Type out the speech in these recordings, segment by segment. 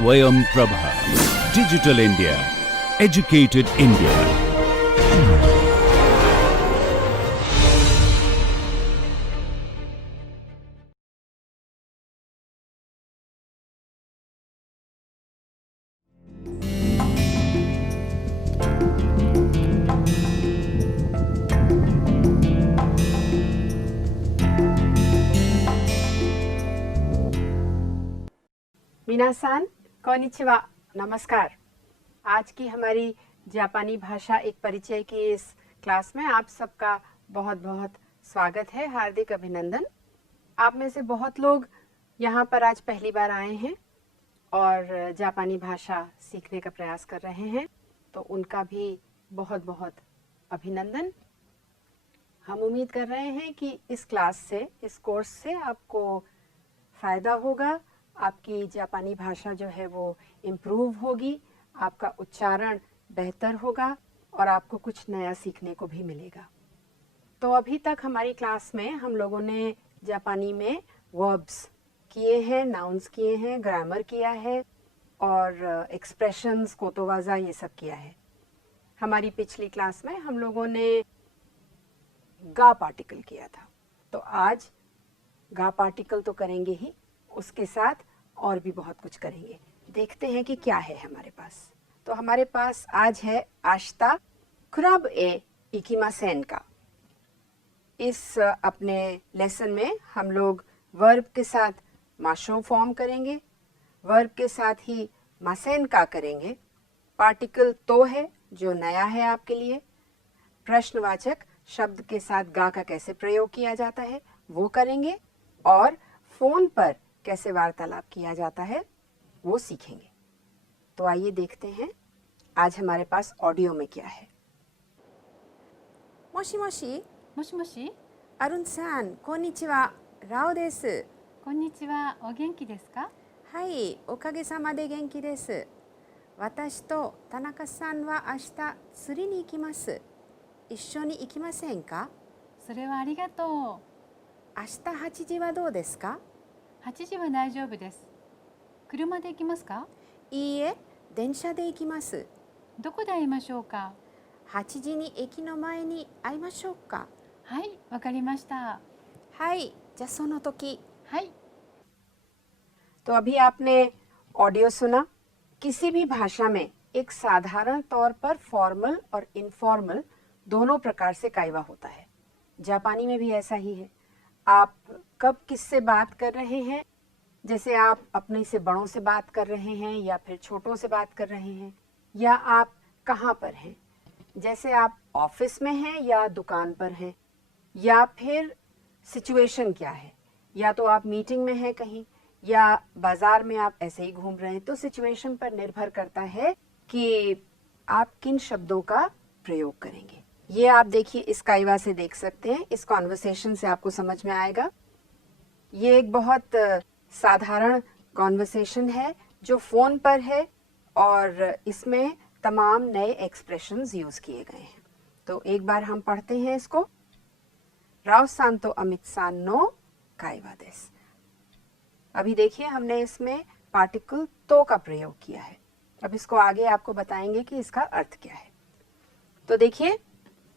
Swayam Prabha. Digital India. Educated India. मिनासान, कोनिचिवा, नमस्कार। आज की हमारी जापानी भाषा एक परिचय की इस क्लास में आप सबका बहुत बहुत स्वागत है, हार्दिक अभिनंदन। आप में से बहुत लोग यहाँ पर आज पहली बार आए हैं और जापानी भाषा सीखने का प्रयास कर रहे हैं, तो उनका भी बहुत बहुत अभिनंदन। हम उम्मीद कर रहे हैं कि इस क्लास से, इस कोर्स से आपको फ़ायदा होगा, आपकी जापानी भाषा जो है वो इम्प्रूव होगी, आपका उच्चारण बेहतर होगा और आपको कुछ नया सीखने को भी मिलेगा। तो अभी तक हमारी क्लास में हम लोगों ने जापानी में वर्ब्स किए हैं, नाउन्स किए हैं, ग्रामर किया है और एक्सप्रेशंस, कोतोवाजा ये सब किया है। हमारी पिछली क्लास में हम लोगों ने गा पार्टिकल किया था, तो आज गा पार्टिकल तो करेंगे ही, उसके साथ और भी बहुत कुछ करेंगे। देखते हैं कि क्या है हमारे पास। तो हमारे पास आज है आश्ता कुराब ए इकिमासेन का। इस अपने लेसन में हम लोग वर्ब के साथ माशो फॉर्म करेंगे, वर्ब के साथ ही मासेन का करेंगे, पार्टिकल तो है जो नया है आपके लिए, प्रश्नवाचक शब्द के साथ गा का कैसे प्रयोग किया जाता है वो करेंगे और फोन पर कैसे वार्तालाप किया जाता है वो सीखेंगे। तो आइए देखते हैं आज हमारे पास ऑडियो में क्या है। मोशी मोशी もしもし、 अरुण सान कोनिचिवा राओ देसु こんにちは。お元気ですか？はい、おかげさまで元気です。私と田中さんは明日釣りに行きます。一緒に行きませんか？それはありがとう。明日8時はどうですか？ 8時は大丈夫です。車で行きますか？いいえ、電車で行きます。どこで会いましょうか？ 8時に駅の前に会いましょうか？はい、わかりました。はい、じゃあその時。はい。 तो अभी आपने ऑडियो सुना। किसी भी भाषा में एक साधारण तौर पर फॉर्मल और इनफॉर्मल दोनों प्रकार से कायवा होता है। जापानी में भी ऐसा ही है। आप कब किससे बात कर रहे हैं, जैसे आप अपने से बड़ों से बात कर रहे हैं या फिर छोटों से बात कर रहे हैं, या आप कहाँ पर हैं, जैसे आप ऑफिस में हैं या दुकान पर हैं, या फिर सिचुएशन क्या है, या तो आप मीटिंग में हैं कहीं या बाजार में आप ऐसे ही घूम रहे हैं। तो सिचुएशन पर निर्भर करता है कि आप किन शब्दों का प्रयोग करेंगे। ये आप देखिए इस कायवा से देख सकते हैं, इस कॉन्वर्सेशन से आपको समझ में आएगा। ये एक बहुत साधारण कॉन्वर्सेशन है जो फोन पर है और इसमें तमाम नए एक्सप्रेशंस यूज किए गए हैं। तो एक बार हम पढ़ते हैं इसको। राव सान तो अमित सान नो कायवा देस। अभी देखिए हमने इसमें पार्टिकल तो का प्रयोग किया है। अब इसको आगे आपको बताएंगे कि इसका अर्थ क्या है। तो देखिए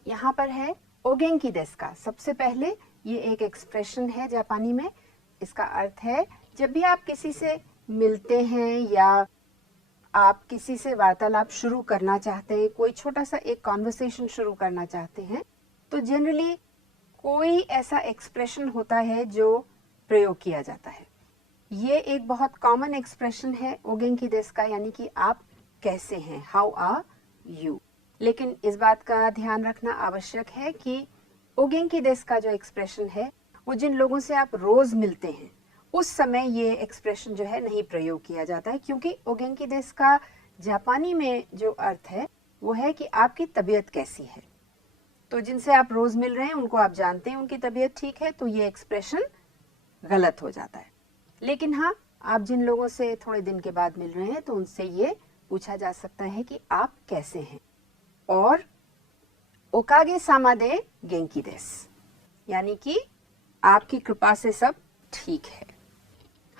यहाँ पर है ओगेंकी देस का। सबसे पहले ये एक एक्सप्रेशन है जापानी में। इसका अर्थ है जब भी आप किसी से मिलते हैं या आप किसी से वार्तालाप शुरू करना चाहते हैं, कोई छोटा सा एक कॉन्वर्सेशन शुरू करना चाहते हैं, तो जनरली कोई ऐसा एक्सप्रेशन होता है जो प्रयोग किया जाता है। ये एक बहुत कॉमन एक्सप्रेशन है ओगेंकी देस का, यानी कि आप कैसे हैं, हाउ आर यू। लेकिन इस बात का ध्यान रखना आवश्यक है कि ओगेंकी देस का जो एक्सप्रेशन है वो जिन लोगों से आप रोज मिलते हैं उस समय ये एक्सप्रेशन जो है नहीं प्रयोग किया जाता है, क्योंकि ओगेंकी देस का जापानी में जो अर्थ है वो है कि आपकी तबीयत कैसी है। तो जिनसे आप रोज मिल रहे हैं उनको आप जानते हैं उनकी तबीयत ठीक है, तो ये एक्सप्रेशन गलत हो जाता है। लेकिन हाँ, आप जिन लोगों से थोड़े दिन के बाद मिल रहे हैं तो उनसे ये पूछा जा सकता है कि आप कैसे हैं। और ओकागे सामा दे गेंकी देस, यानी कि आपकी कृपा से सब ठीक है।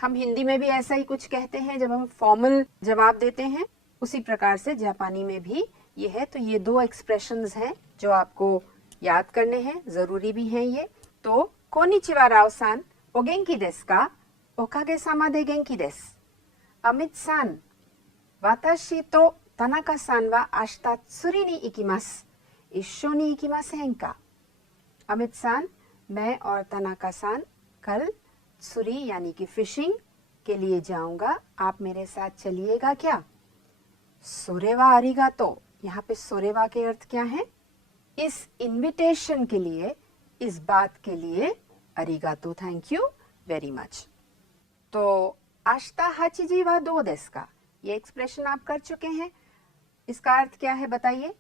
हम हिंदी में भी ऐसा ही कुछ कहते हैं जब हम फॉर्मल जवाब देते हैं, उसी प्रकार से जापानी में भी ये है। तो ये दो एक्सप्रेशंस हैं जो आपको याद करने हैं, जरूरी भी हैं ये। तो कोनिचिवा राव-सान, ओ गेंकी देसु का? ओकागे सामा दे गेंकी देसु। अमित सान, वाताशी तो तनाका सान वा आशिता त्सुरी नि इकिमासु। इश्शो नि इकिमासेन का? अमित सान, मैं और तनाका सान कल त्सुरी यानी कि फिशिंग के लिए जाऊंगा, आप मेरे साथ चलिएगा क्या? सोरेवा आरिगातो, यहाँ पे सोरेवा के अर्थ क्या है? इस इनविटेशन के लिए, इस बात के लिए अरिगातो, थैंक यू वेरी मच। तो आशिता हाचिजी वा दो देसु का? ये एक्सप्रेशन आप कर चुके हैं। इसका अर्थ क्या है बताइए?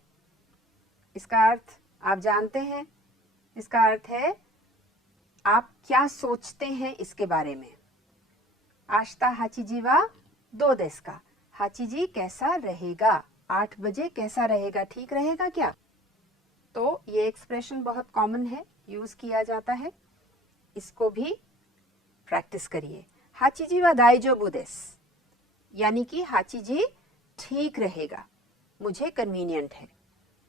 इसका अर्थ आप जानते हैं। इसका अर्थ है आप क्या सोचते हैं इसके बारे में। आशिता हाचिजी वा दो देसु का? हाचिजी कैसा रहेगा? 8 बजे कैसा रहेगा? ठीक रहेगा क्या? तो ये एक्सप्रेशन बहुत कॉमन है, यूज किया जाता है। इसको भी प्रैक्टिस करिए। हाचिजी वा दाइजोबु देसु, यानी कि हाचिजी ठीक रहेगा, मुझे कन्वीनियंट है।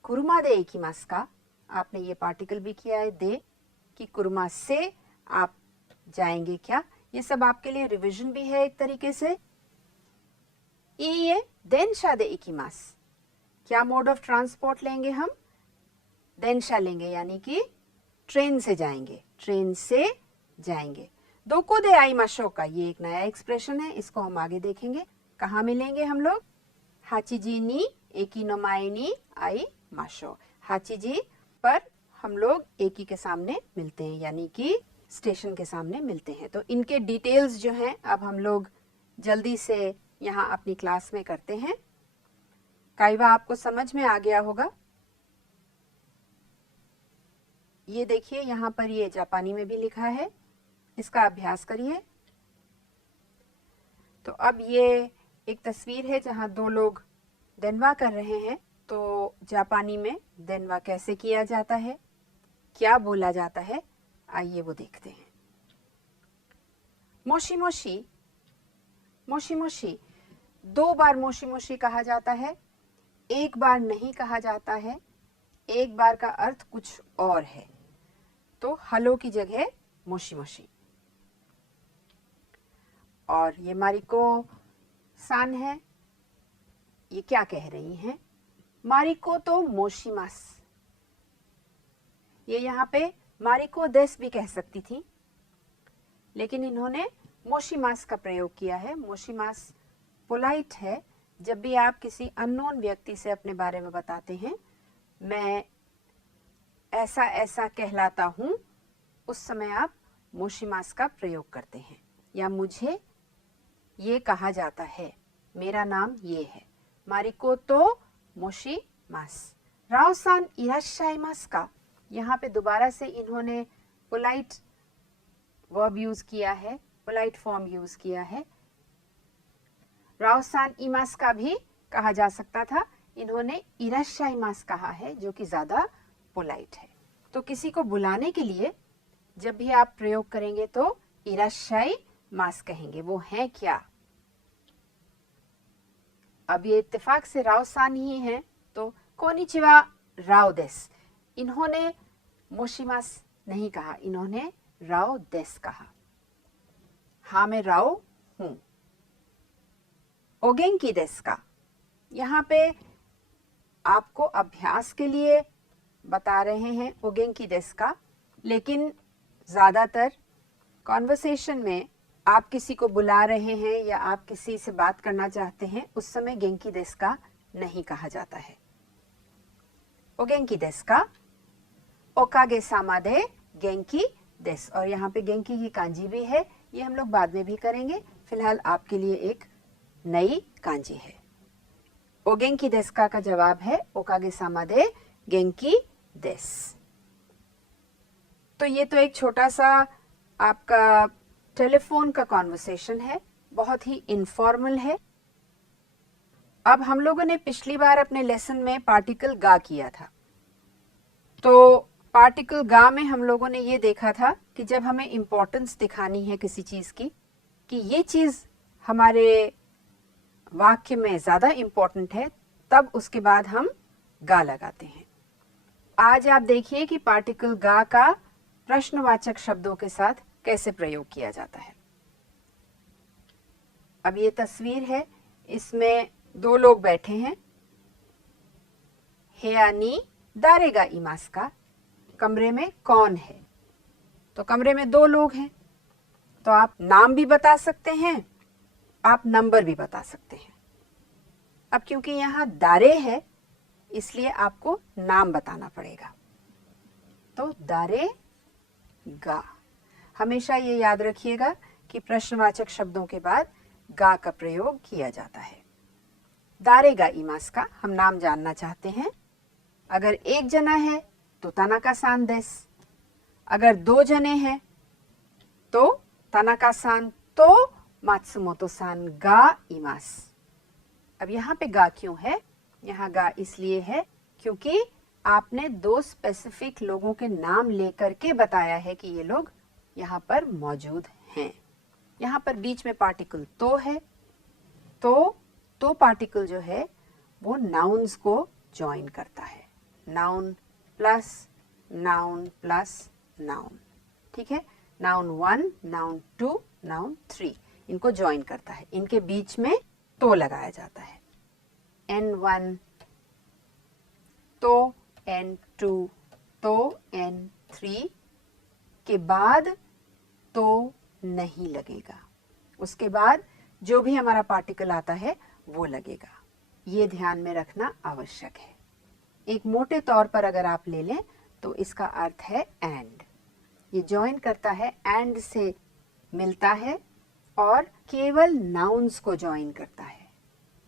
कुरुमा दे इकिमासु का? आपने ये पार्टिकल भी किया है दे, कि कुरुमा से आप जाएंगे क्या? ये सब आपके लिए रिवीजन भी है एक तरीके से। ये देनशा दे इकिमासु, क्या मोड ऑफ ट्रांसपोर्ट लेंगे हम? देनशा लेंगे, यानी कि ट्रेन से जाएंगे, ट्रेन से जाएंगे। दोको दे आइमाशो का, ये एक नया एक्सप्रेशन है, इसको हम आगे देखेंगे। कहाँ मिलेंगे हम लोग? हाचिजी नी एकी नो माए नी आइमाशो, हाचिजी पर हम लोग एकी के सामने मिलते हैं, यानी कि स्टेशन के सामने मिलते हैं। तो इनके डिटेल्स जो हैं अब हम लोग जल्दी से यहाँ अपनी क्लास में करते हैं। काइवा आपको समझ में आ गया होगा। ये देखिए यहाँ पर ये जापानी में भी लिखा है, इसका अभ्यास करिए। तो अब ये एक तस्वीर है जहाँ दो लोग देनवा कर रहे हैं। तो जापानी में देनवा कैसे किया जाता है, क्या बोला जाता है, आइए वो देखते हैं। मोशी मोशी, मोशी मोशी, 2 बार मोशी मोशी कहा जाता है, एक बार नहीं कहा जाता है। एक बार का अर्थ कुछ और है, तो हलो की जगह मोशी मोशी। और ये मारिको सान है, ये क्या कह रही हैं? मारिको तो मोशिमास। ये यहाँ पे मारिको देस भी कह सकती थी, लेकिन इन्होंने मोशिमास का प्रयोग किया है। मोशिमास पोलाइट है। जब भी आप किसी अननोन व्यक्ति से अपने बारे में बताते हैं, मैं ऐसा ऐसा कहलाता हूँ, उस समय आप मोशिमास का प्रयोग करते हैं। या मुझे ये कहा जाता है, मेरा नाम ये है। मारिको तो मोशिमास। राव-सान इराश्शाइमासु का? यहाँ पे दोबारा से इन्होंने पोलाइट वर्ब यूज किया है, पोलाइट फॉर्म यूज किया है। राव-सान इमास का भी कहा जा सकता था, इन्होंने इराश्शाइमास कहा है, जो कि ज्यादा पोलाइट है। तो किसी को बुलाने के लिए जब भी आप प्रयोग करेंगे तो इराश्शाइमास कहेंगे। वो है क्या? अब ये इत्तेफाक से राव-सान ही है, तो कोनिचिवा राव देस। इन्होंने मोशिमास नहीं कहा, इन्होंने राव देस कहा। हाँ, मैं राव हूं। ओगेंकी देस का? यहाँ पे आपको अभ्यास के लिए बता रहे हैं ओगेंकी देस का, लेकिन ज्यादातर कॉन्वर्सेशन में आप किसी को बुला रहे हैं या आप किसी से बात करना चाहते हैं, उस समय गेंकी देस का नहीं कहा जाता है। ओगेंकी देस का? ओकागे सामा दे गेंकी देस। और यहाँ पे गेंकी की कांजी भी है, ये हम लोग बाद में भी करेंगे। फिलहाल आपके लिए एक नई कांजी है। ओगेंकी देस का जवाब है ओकागे सामा दे गेंकी देस। तो ये तो एक छोटा सा आपका टेलीफोन का कॉन्वर्सेशन है, बहुत ही इनफॉर्मल है। अब हम लोगों ने पिछली बार अपने लेसन में पार्टिकल गा किया था। तो पार्टिकल गा में हम लोगों ने ये देखा था कि जब हमें इंपॉर्टेंस दिखानी है किसी चीज की, कि ये चीज हमारे वाक्य में ज्यादा इंपॉर्टेंट है, तब उसके बाद हम गा लगाते हैं। आज आप देखिए कि पार्टिकल गा का प्रश्नवाचक शब्दों के साथ कैसे प्रयोग किया जाता है। अब ये तस्वीर है, इसमें दो लोग बैठे हैं। हेयानी दारेगा इमास का, कमरे में कौन है? तो कमरे में दो लोग हैं, तो आप नाम भी बता सकते हैं, आप नंबर भी बता सकते हैं। अब क्योंकि यहाँ दारे है, इसलिए आपको नाम बताना पड़ेगा। तो दारे गा, हमेशा ये याद रखिएगा कि प्रश्नवाचक शब्दों के बाद गा का प्रयोग किया जाता है। दारेगा इमास का हम नाम जानना चाहते हैं। अगर एक जना है तो तानाका सान देस, अगर दो जने हैं तो तानाका सान तो मात्सुमोतो सान गा इमास। अब यहाँ पे गा क्यों है? यहाँ गा इसलिए है क्योंकि आपने दो स्पेसिफिक लोगों के नाम लेकर के बताया है कि ये लोग यहाँ पर मौजूद हैं। यहाँ पर बीच में पार्टिकल तो है, तो पार्टिकल जो है वो नाउन्स को ज्वाइन करता है। Noun plus noun plus noun, ठीक है। नाउन 1, नाउन 2, नाउन 3, इनको ज्वाइन करता है। इनके बीच में तो लगाया जाता है। N1 तो, N2 तो, N3 के बाद तो नहीं लगेगा, उसके बाद जो भी हमारा पार्टिकल आता है वो लगेगा। ये ध्यान में रखना आवश्यक है। एक मोटे तौर पर अगर आप ले लें तो इसका अर्थ है एंड। ये ज्वाइन करता है, एंड से मिलता है और केवल नाउन्स को ज्वाइन करता है।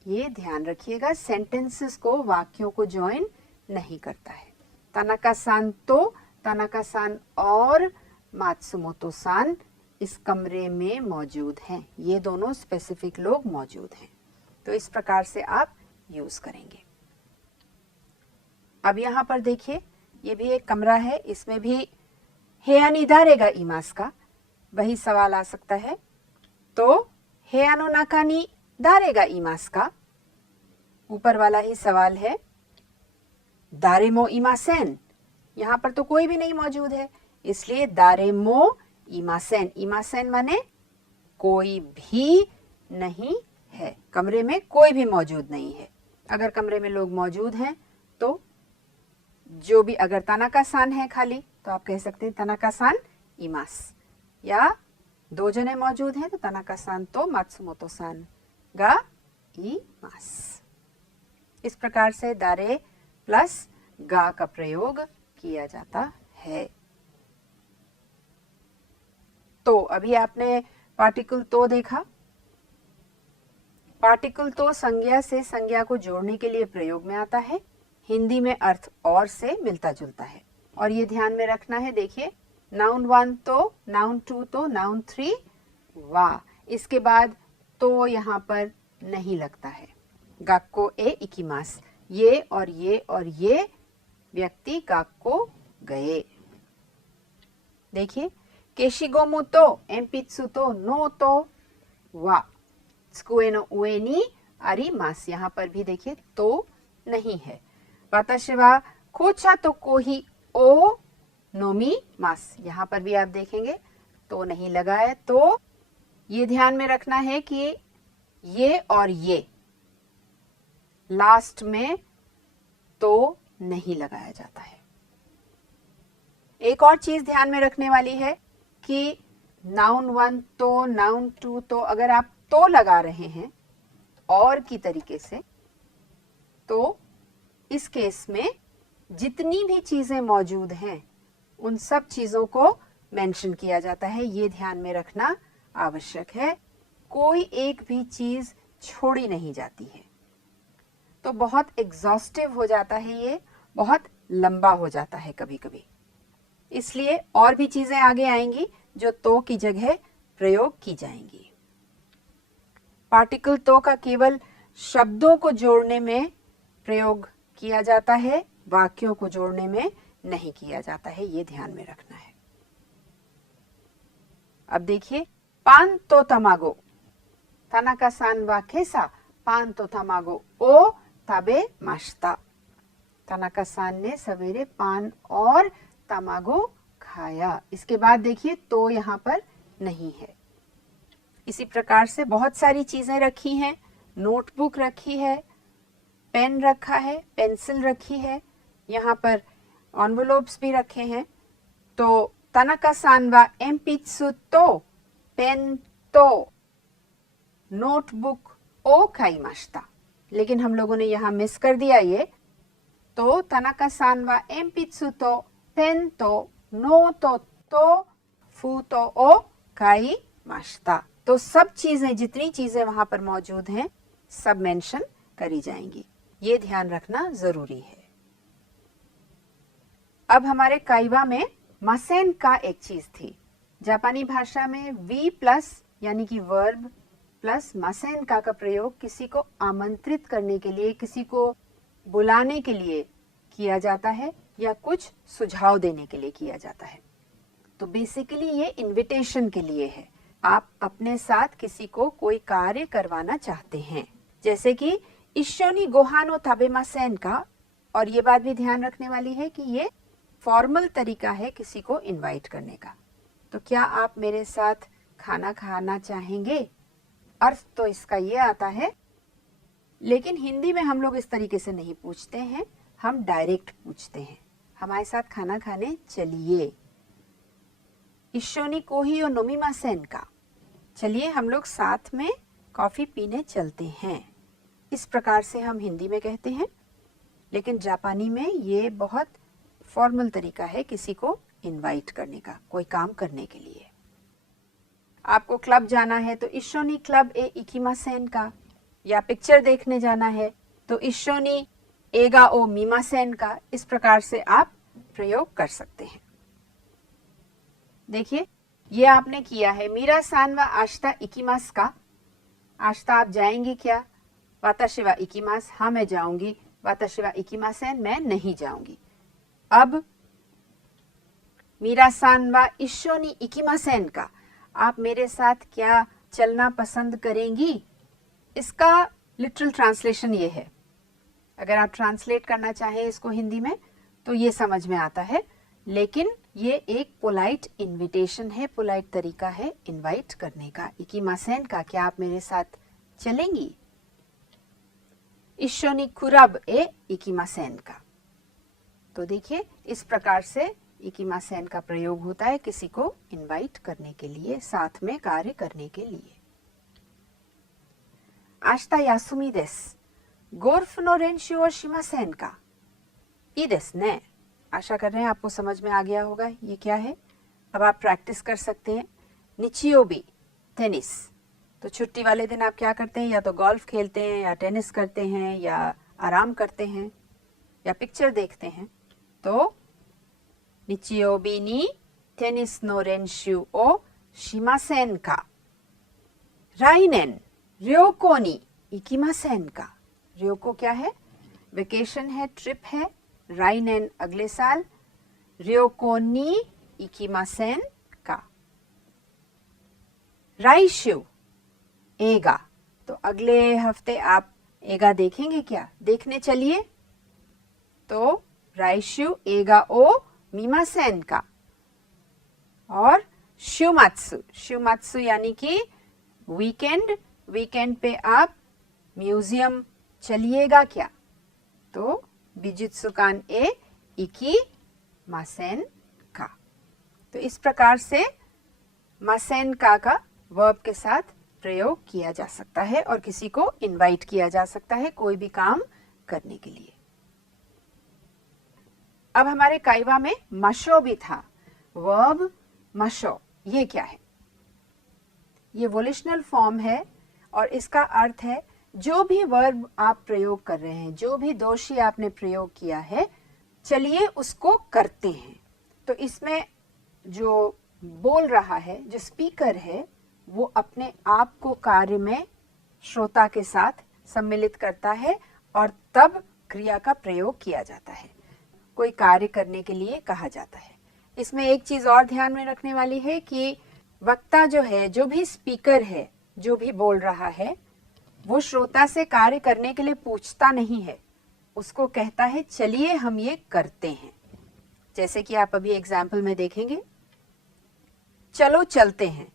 ये ध्यान रखिएगा, सेंटेंसेस को, वाक्यों को ज्वाइन नहीं करता है। तानाका सान तो, तानाका सान और मात्सुमोतो सान इस कमरे में मौजूद हैं। ये दोनों स्पेसिफिक लोग मौजूद हैं। तो इस प्रकार से आप यूज करेंगे। अब यहाँ पर देखिए, ये भी एक कमरा है, इसमें भी हेयानी दारेगा इमास का वही सवाल आ सकता है। तो हेयानो नाकानी दारेगा इमास का, ऊपर वाला ही सवाल है। दारेमो इमासेन, यहाँ पर तो कोई भी नहीं मौजूद है, इसलिए दारेमो इमासेन। इमासेन माने कोई भी नहीं है, कमरे में कोई भी मौजूद नहीं है। अगर कमरे में लोग मौजूद हैं तो जो भी, अगर तानाका सान है खाली तो आप कह सकते हैं तानाका सान इमास, या दो जने मौजूद हैं तो तानाका सान तो मात्सुमोतो सान गा इमास। इस प्रकार से दारे प्लस गा का प्रयोग किया जाता है। तो अभी आपने पार्टिकल तो देखा। पार्टिकल तो संज्ञा से संज्ञा को जोड़ने के लिए प्रयोग में आता है। हिंदी में अर्थ और से मिलता जुलता है, और ये ध्यान में रखना है। देखिए, नाउन 1 तो, नाउन 2 तो, नाउन 3 वा, इसके बाद तो यहाँ पर नहीं लगता है। गाक्को ए इकिमास, ये और ये और ये व्यक्ति गाक्को गए। देखिए, केशिगोमु तो, एम्पित्सु तो, नो तो वा, त्सुकुए नो उए नि आरिमास, यहाँ पर भी देखिए तो नहीं है। वाताशी वा कोचा तो कोही ओ नोमी मास, यहाँ पर भी आप देखेंगे तो नहीं लगा है। तो ये ध्यान में रखना है कि ये और ये लास्ट में तो नहीं लगाया जाता है। एक और चीज ध्यान में रखने वाली है कि नाउन 1 तो, नाउन 2 तो, अगर आप तो लगा रहे हैं और की तरीके से, तो इस केस में जितनी भी चीजें मौजूद हैं उन सब चीजों को मेंशन किया जाता है। ये ध्यान में रखना आवश्यक है, कोई एक भी चीज छोड़ी नहीं जाती है। तो बहुत एग्जॉस्टिव हो जाता है, ये बहुत लंबा हो जाता है कभी कभी, इसलिए और भी चीजें आगे आएंगी जो तो की जगह प्रयोग की जाएंगी। पार्टिकल तो का केवल शब्दों को जोड़ने में प्रयोग किया जाता है, वाक्यों को जोड़ने में नहीं किया जाता है। ये ध्यान में रखना है। अब देखिए, पान तो तमागो, तानाका-सान वा केसा पान तो तमागो ओ ताबे माशिता। तानाका-सान ने सवेरे पान और तमागो खाया। इसके बाद देखिए तो यहाँ पर नहीं है। इसी प्रकार से बहुत सारी चीजें रखी हैं, नोटबुक रखी है, पेन रखा है, पेंसिल रखी है, यहाँ पर एनवेलोप्स भी रखे हैं। तो तानाका-सान वा एम्पित्सु तो पेन तो नोटबुक ओ खाइमाशिता। लेकिन हम लोगों ने यहाँ मिस कर दिया ये। तो तानाका-सान वा एम्पित्सु तो पेन तो नोटो तो फूतो ओ खाइमाशिता। तो सब चीजें, जितनी चीजें वहां पर मौजूद हैं, सब मेंशन करी जाएंगी। ये ध्यान रखना जरूरी है। अब हमारे काइवा में मासेन का एक चीज थी। जापानी भाषा में वी प्लस यानी कि वर्ब प्लस मासेन का प्रयोग किसी को आमंत्रित करने के लिए, किसी को बुलाने के लिए किया जाता है या कुछ सुझाव देने के लिए किया जाता है। तो बेसिकली ये इनविटेशन के लिए है। आप अपने साथ किसी को कोई कार्य करवाना चाहते हैं, जैसे कि इशोनी गोहानो ताबेमासेन का। और ये बात भी ध्यान रखने वाली है कि ये फॉर्मल तरीका है किसी को इनवाइट करने का। तो क्या आप मेरे साथ खाना खाना चाहेंगे? अर्थ तो इसका ये आता है, लेकिन हिंदी में हम लोग इस तरीके से नहीं पूछते हैं, हम डायरेक्ट पूछते हैं, हमारे साथ खाना खाने चलिए। इशोनी कोहियो नोमिमासेन का, चलिए हम लोग साथ में कॉफी पीने चलते हैं। इस प्रकार से हम हिंदी में कहते हैं, लेकिन जापानी में ये बहुत फॉर्मल तरीका है किसी को इनवाइट करने का, कोई काम करने के लिए। आपको क्लब जाना है तो इशोनी क्लब ए इकिमासेन का, या पिक्चर देखने जाना है तो इशोनी एगा ओ मीमासेन का। इस प्रकार से आप प्रयोग कर सकते हैं। देखिए ये आपने किया है। मीरा सान वा आशिता इकिमास का, आशिता आप जाएंगी क्या? वाताशी वा इकिमास, हाँ मैं जाऊंगी। वाताशी वा इकिमासेन, मैं नहीं जाऊंगी। अब मीरा सान वा इशोनी इकिमासेन का, आप मेरे साथ क्या चलना पसंद करेंगी? इसका लिटरल ट्रांसलेशन ये है। अगर आप ट्रांसलेट करना चाहें इसको हिंदी में तो ये समझ में आता है, लेकिन ये एक पोलाइट इनविटेशन है, पोलाइट तरीका है इनवाइट करने का। इकिमासेन का, क्या आप मेरे साथ चलेंगी? इशोनी कुराब ए इकिमासेन का। तो देखिए इस प्रकार से इकिमासेन का प्रयोग होता है किसी को इनवाइट करने के लिए, साथ में कार्य करने के लिए। आशिता यासुमी देस, गोल्फ नो रेंशु ओ शिमासेन का। ई देस ने, आशा कर रहे हैं आपको समझ में आ गया होगा ये क्या है। अब आप प्रैक्टिस कर सकते हैं। निचियोबी टेनिस, तो छुट्टी वाले दिन आप क्या करते हैं? या तो गोल्फ खेलते हैं, या टेनिस करते हैं, या आराम करते हैं, या पिक्चर देखते हैं। तो निचियोबी नी टेनिस नो रेंशु ओ शिमासेन का। राइनेन ryoko ni ikimasen का। ryoko क्या है? वेकेशन है, ट्रिप है। राइनेन अगले साल, ryoko ni ikimasen का। राइशु एगा, तो अगले हफ्ते आप एगा देखेंगे क्या? देखने चलिए। तो राइशु एगा ओ मीमासेन का। और शुमात्सु, शुमात्सु यानी कि वीकेंड, वीकेंड पे आप म्यूजियम चलिएगा क्या? तो बिजुत्सुकान ए इकी मासेन का। तो इस प्रकार से मासेन का वर्ब के साथ प्रयोग किया जा सकता है और किसी को इनवाइट किया जा सकता है कोई भी काम करने के लिए। अब हमारे काइवा में मशो भी था। वर्ब मशो, ये क्या है? ये वोलिशनल फॉर्म है और इसका अर्थ है जो भी वर्ब आप प्रयोग कर रहे हैं, जो भी दोषी आपने प्रयोग किया है, चलिए उसको करते हैं। तो इसमें जो बोल रहा है, जो स्पीकर है, वो अपने आप को कार्य में श्रोता के साथ सम्मिलित करता है और तब क्रिया का प्रयोग किया जाता है, कोई कार्य करने के लिए कहा जाता है। इसमें एक चीज और ध्यान में रखने वाली है कि वक्ता जो है, जो भी स्पीकर है, जो भी बोल रहा है, वो श्रोता से कार्य करने के लिए पूछता नहीं है, उसको कहता है चलिए हम ये करते हैं। जैसे कि आप अभी एग्जाम्पल में देखेंगे, चलो चलते हैं,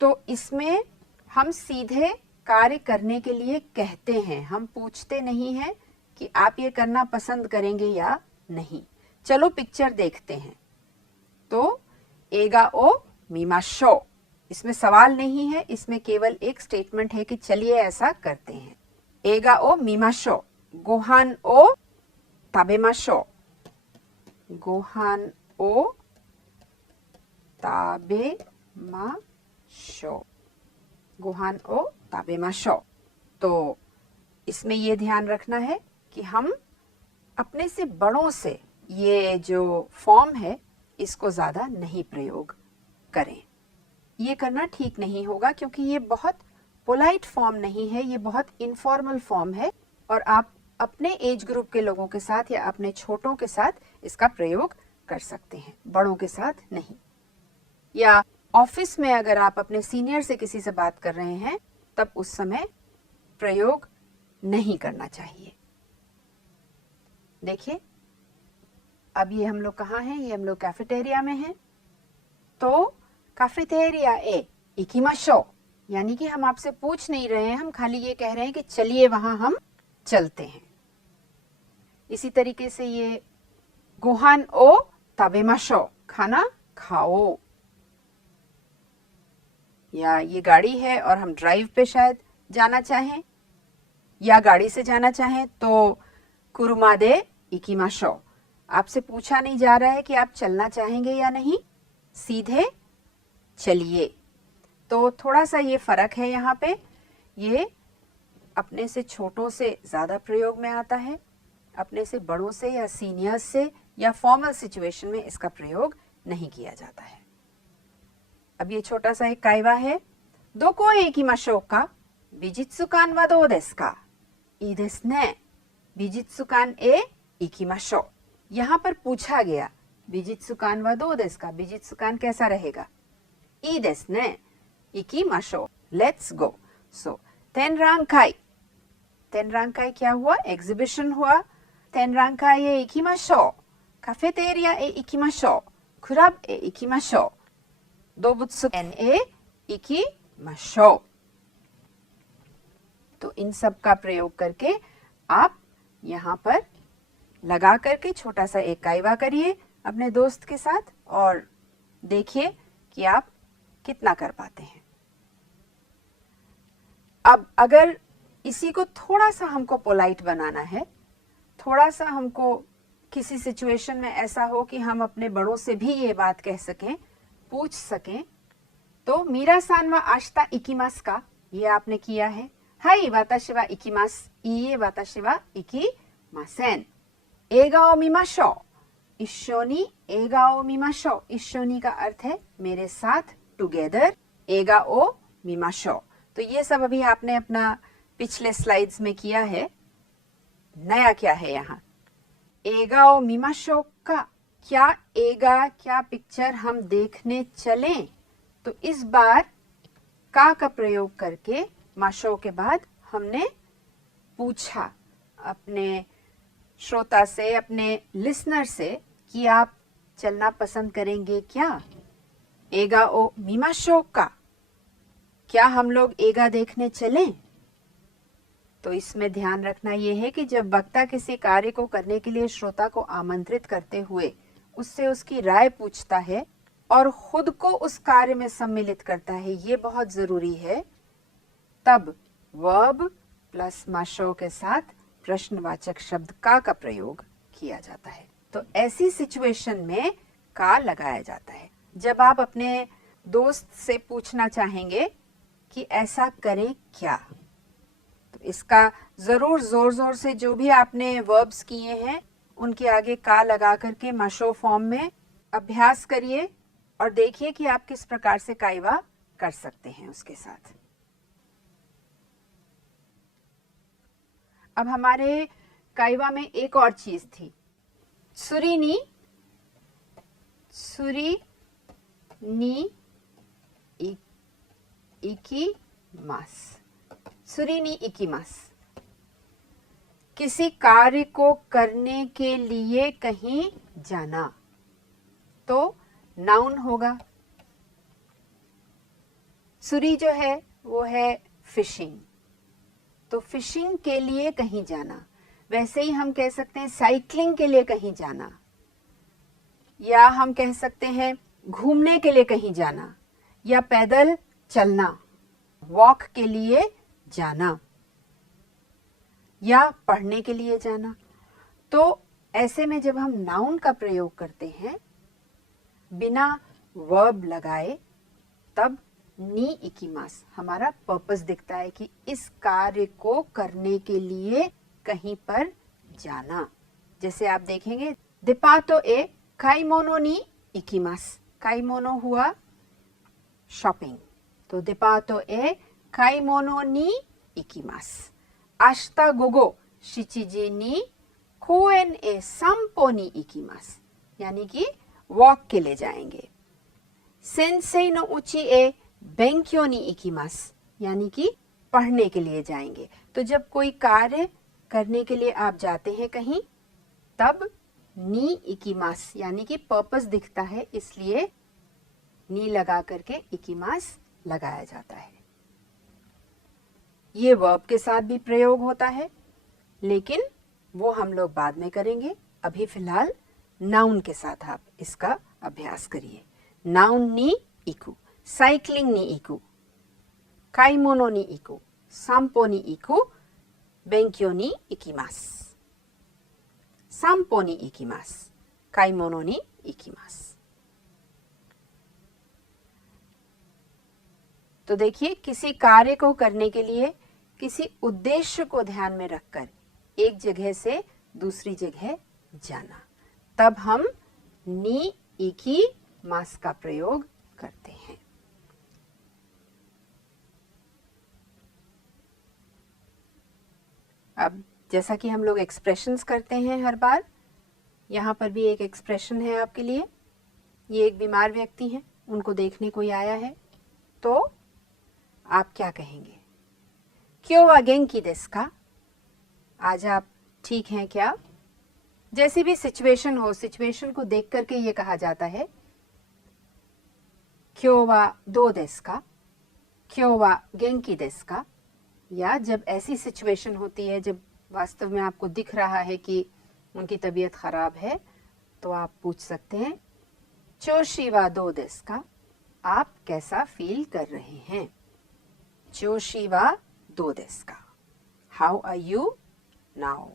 तो इसमें हम सीधे कार्य करने के लिए कहते हैं, हम पूछते नहीं हैं कि आप ये करना पसंद करेंगे या नहीं। चलो पिक्चर देखते हैं, तो एगा ओ मीमाशो, इसमें सवाल नहीं है, इसमें केवल एक स्टेटमेंट है कि चलिए ऐसा करते हैं। एगा ओ मीमाशो, गोहान ओ ताबेमाशो, गोहान ओ ताबेमाशो, गोहान ओ ताबेमाशो। तो इसमें ये ध्यान रखना है कि हम अपने से बड़ों से ये जो फॉर्म है इसको ज्यादा नहीं प्रयोग करें। ये करना ठीक नहीं होगा क्योंकि ये बहुत पोलाइट फॉर्म नहीं है, ये बहुत इनफॉर्मल फॉर्म है और आप अपने एज ग्रुप के लोगों के साथ या अपने छोटों के साथ इसका प्रयोग कर सकते हैं, बड़ों के साथ नहीं। या ऑफिस में अगर आप अपने सीनियर से किसी से बात कर रहे हैं तब उस समय प्रयोग नहीं करना चाहिए। देखिए अब ये हम लोग कहाँ हैं, ये हम लोग कैफेटेरिया में हैं। तो कैफेटेरिया ए इकिमाशो, यानी कि हम आपसे पूछ नहीं रहे हैं, हम खाली ये कह रहे हैं कि चलिए वहां हम चलते हैं। इसी तरीके से ये गोहान ओ ताबेमाशो, खाना खाओ। या ये गाड़ी है और हम ड्राइव पे शायद जाना चाहें या गाड़ी से जाना चाहें, तो कुरुमा दे इकिमाशो, आपसे पूछा नहीं जा रहा है कि आप चलना चाहेंगे या नहीं, सीधे चलिए। तो थोड़ा सा ये फर्क है यहाँ पे, ये अपने से छोटों से ज्यादा प्रयोग में आता है, अपने से बड़ों से या सीनियर्स से या फॉर्मल सिचुएशन में इसका प्रयोग नहीं किया जाता है। अब ये छोटा सा एक काइवा है, दोको ए इकिमाशो का, बिजित्सुकान वा दो देसु का, ई देसु ने, बिजित्सुकान ए इकिमाशो। यहाँ पर पूछा गया बिजित्सुकान वा दो देसु का, बिजित्सुकान कैसा रहेगा, ई देसु ने, इकिमाशो, लेट्स गो। सो तेनरांकाई, तेनरांकाई क्या हुआ, एग्जिबिशन हुआ। तेनरांकाई ए इकिमाशो, कैफेटेरिया ए इकिमाशो, क्लब ए इकिमाशो, दोबुत्सुकेन ए इकिमाशो। तो इन सब का प्रयोग करके आप यहाँ पर लगा करके छोटा सा एक काइवा करिए अपने दोस्त के साथ और देखिए कि आप कितना कर पाते हैं। अब अगर इसी को थोड़ा सा हमको पोलाइट बनाना है, थोड़ा सा हमको किसी सिचुएशन में ऐसा हो कि हम अपने बड़ों से भी ये बात कह सकें, पूछ सकें, तो मीरा-सान वा आशिता इकिमासु का, ये आपने किया है। हाई वाताशी वा इकिमासु, इए वाताशी वा इकिमासेन। एगा ओ मीमाशो, इश्शोनी एगा ओ मीमाशो। इश्शोनी का अर्थ है मेरे साथ, टुगेदर। एगा ओ मीमाशो, तो ये सब अभी आपने अपना पिछले स्लाइड्स में किया है। नया क्या है यहाँ, एगा ओ मीमाशो का, क्या एगा, क्या पिक्चर हम देखने चलें। तो इस बार का प्रयोग करके माशो के बाद हमने पूछा अपने श्रोता से, अपने लिसनर से कि आप चलना पसंद करेंगे क्या। एगा ओ मीमाशो का, क्या हम लोग एगा देखने चलें। तो इसमें ध्यान रखना यह है कि जब वक्ता किसी कार्य को करने के लिए श्रोता को आमंत्रित करते हुए उससे उसकी राय पूछता है और खुद को उस कार्य में सम्मिलित करता है, ये बहुत जरूरी है, तब वर्ब प्लस माशो के साथ प्रश्नवाचक शब्द का प्रयोग किया जाता है। तो ऐसी सिचुएशन में का लगाया जाता है। जब आप अपने दोस्त से पूछना चाहेंगे कि ऐसा करें क्या, तो इसका जरूर जोर जोर से जो भी आपने वर्ब्स किए हैं उनके आगे का लगा करके माशो फॉर्म में अभ्यास करिए और देखिए कि आप किस प्रकार से काइवा कर सकते हैं उसके साथ। अब हमारे काइवा में एक और चीज थी, सुरीनी, सुरी नी इकीमास, सुरी नी इकीमास। किसी कार्य को करने के लिए कहीं जाना, तो नाउन होगा। सुरी जो है वो है फिशिंग, तो फिशिंग के लिए कहीं जाना। वैसे ही हम कह सकते हैं साइकिलिंग के लिए कहीं जाना, या हम कह सकते हैं घूमने के लिए कहीं जाना, या पैदल चलना, वॉक के लिए जाना, या पढ़ने के लिए जाना। तो ऐसे में जब हम नाउन का प्रयोग करते हैं बिना वर्ब लगाए, तब नी इकीमास हमारा पर्पस दिखता है कि इस कार्य को करने के लिए कहीं पर जाना। जैसे आप देखेंगे दिपातो ए काइमोनो नी इकीमास, काइमोनो हुआ शॉपिंग, तो दिपातो ए काइमोनो नी इकीमास। आश्ता गोगो शिचिजी नी कोएन ए संपो नी इकीमास, यानी कि वॉक के लिए जाएंगे। सेंसेई नो उची ए बेंक्यो नी इकीमास, यानी कि पढ़ने के लिए जाएंगे। तो जब कोई कार्य करने के लिए आप जाते हैं कहीं, तब नी इकीमास यानी कि पर्पस दिखता है, इसलिए नी लगा करके इकीमास लगाया जाता है। ये वर्ब के साथ भी प्रयोग होता है, लेकिन वो हम लोग बाद में करेंगे। अभी फिलहाल नाउन के साथ आप इसका अभ्यास करिए। नाउन नी इकु, साइक्लिंग नी इकु, काइमोनो नी इकु, संपो नी इकु, बेंक्यो नी इकीमास। संपो नी इकीमास, काइमोनो नी इकीमास। तो देखिए, किसी कार्य को करने के लिए किसी उद्देश्य को ध्यान में रखकर एक जगह से दूसरी जगह जाना, तब हम नी इकी मास का प्रयोग करते हैं। अब जैसा कि हम लोग एक्सप्रेशंस करते हैं हर बार, यहाँ पर भी एक एक्सप्रेशन है आपके लिए। ये एक बीमार व्यक्ति हैं, उनको देखने कोई आया है, तो आप क्या कहेंगे? क्यों वा गेंकी देsu का? आज आप ठीक हैं क्या? जैसी भी सिचुएशन हो, सिचुएशन को देख करके ये कहा जाता है क्यों वा दो देsu का, क्यों वा गेंकी देsu का। या जब ऐसी सिचुएशन होती है जब वास्तव में आपको दिख रहा है कि उनकी तबीयत खराब है, तो आप पूछ सकते हैं चोशी वा दो देsu का, आप कैसा फील कर रहे हैं? चोशी वा दो देsu का, हाउ आर यू नाउ?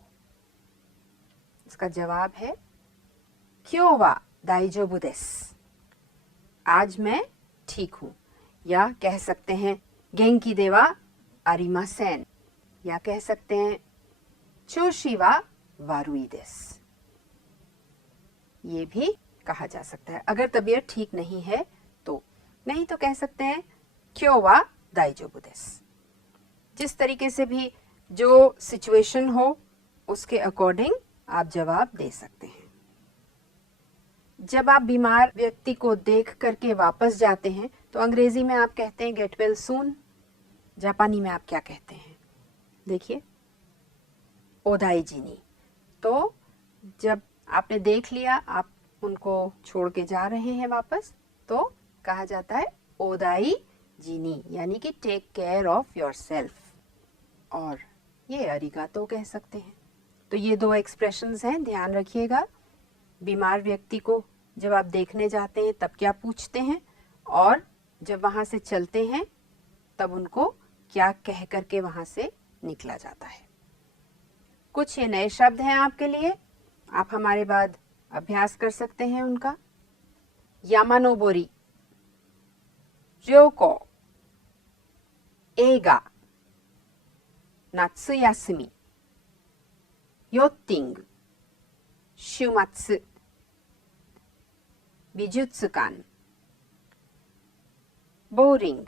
इसका जवाब है क्यों वा दाइजोबु देsu, आज मैं ठीक हूं। या कह सकते हैं गेंकी दे वा आरिमासेन, या कह सकते हैं चोशी वा वारुई देsu। ये भी कहा जा सकता है अगर तबीयत ठीक नहीं है तो। नहीं तो कह सकते हैं क्यों वा दाइजोबु देsu। जिस तरीके से भी जो सिचुएशन हो उसके अकॉर्डिंग आप जवाब दे सकते हैं। जब आप बीमार व्यक्ति को देख करके वापस जाते हैं तो अंग्रेजी में आप कहते हैं गेट वेल सून। जापानी में आप क्या कहते हैं? देखिए, ओदाइजिनी। तो जब आपने देख लिया, आप उनको छोड़ के जा रहे हैं वापस, तो कहा जाता है ओदाइजिनी, यानी कि टेक केयर ऑफ योरसेल्फ। और ये अरिगातो कह सकते हैं। तो ये दो एक्सप्रेशंस हैं, ध्यान रखिएगा। बीमार व्यक्ति को जब आप देखने जाते हैं तब क्या पूछते हैं, और जब वहाँ से चलते हैं तब उनको क्या कह करके वहाँ से निकला जाता है। कुछ ये नए शब्द हैं आपके लिए, आप हमारे बाद अभ्यास कर सकते हैं उनका। यामानोबोरी, र्योको, एगा, नात्सुयासुमी, योत्तिंग, शुमात्सु, बिजुत्सुकान, बोरिंग,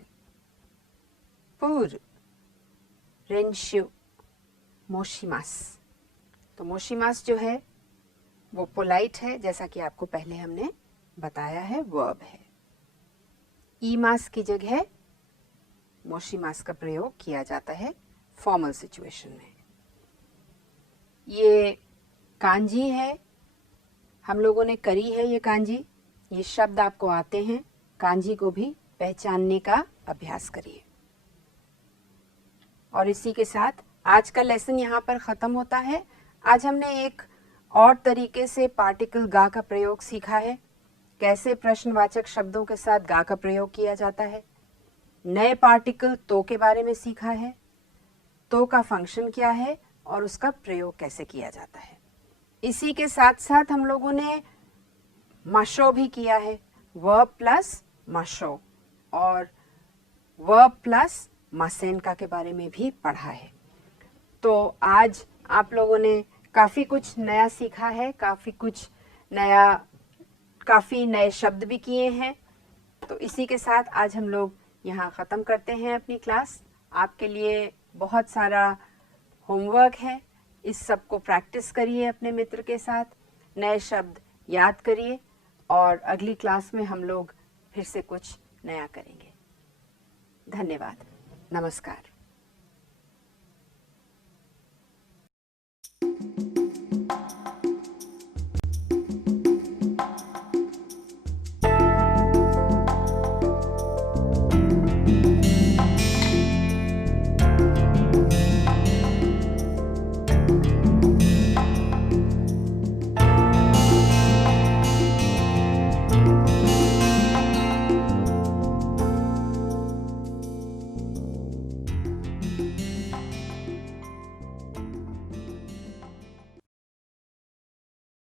पूर, रेंशु, मोशिमास। तो मोशिमास जो है वो पोलाइट है, जैसा कि आपको पहले हमने बताया है, वर्ब है। ईमास की जगह मोशीमास का प्रयोग किया जाता है फॉर्मल सिचुएशन में। ये कांजी है, हम लोगों ने करी है ये कांजी। ये शब्द आपको आते हैं, कांजी को भी पहचानने का अभ्यास करिए। और इसी के साथ आज का लेसन यहाँ पर ख़त्म होता है। आज हमने एक और तरीके से पार्टिकल गा का प्रयोग सीखा है, कैसे प्रश्नवाचक शब्दों के साथ गा का प्रयोग किया जाता है। नए पार्टिकल तो के बारे में सीखा है, तो का फंक्शन क्या है और उसका प्रयोग कैसे किया जाता है। इसी के साथ साथ हम लोगों ने माशो भी किया है, वर्ब प्लस माशो, और वर्ब प्लस मासेनका के बारे में भी पढ़ा है। तो आज आप लोगों ने काफ़ी कुछ नया सीखा है, काफ़ी नए शब्द भी किए हैं। तो इसी के साथ आज हम लोग यहाँ ख़त्म करते हैं अपनी क्लास। आपके लिए बहुत सारा होमवर्क है, इस सब को प्रैक्टिस करिए अपने मित्र के साथ, नए शब्द याद करिए और अगली क्लास में हम लोग फिर से कुछ नया करेंगे। धन्यवाद, नमस्कार।